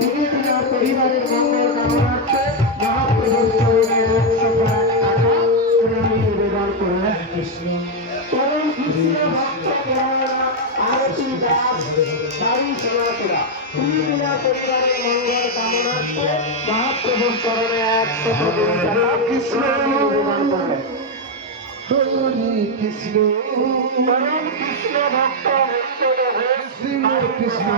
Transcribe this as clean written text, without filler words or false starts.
তিনি তার পরিবারের মঙ্গল কামনার্থে মহাপ্রভুর চরণে 101 টাকা প্রণামী নিবেদন করলেন। পরম কৃষ্ণ ভক্ত আরতি দাস বাড়ি সোনাপুরা তিনি তার পরিবারের মঙ্গল কামনার্থে মহাপ্রভুর চরণে 102 টাকা কৃষ্ণ নিবেদন করলেন। হরে কৃষ্ণ পরম কৃষ্ণ ভক্ত শ্রীমৎ কৃষ্ণ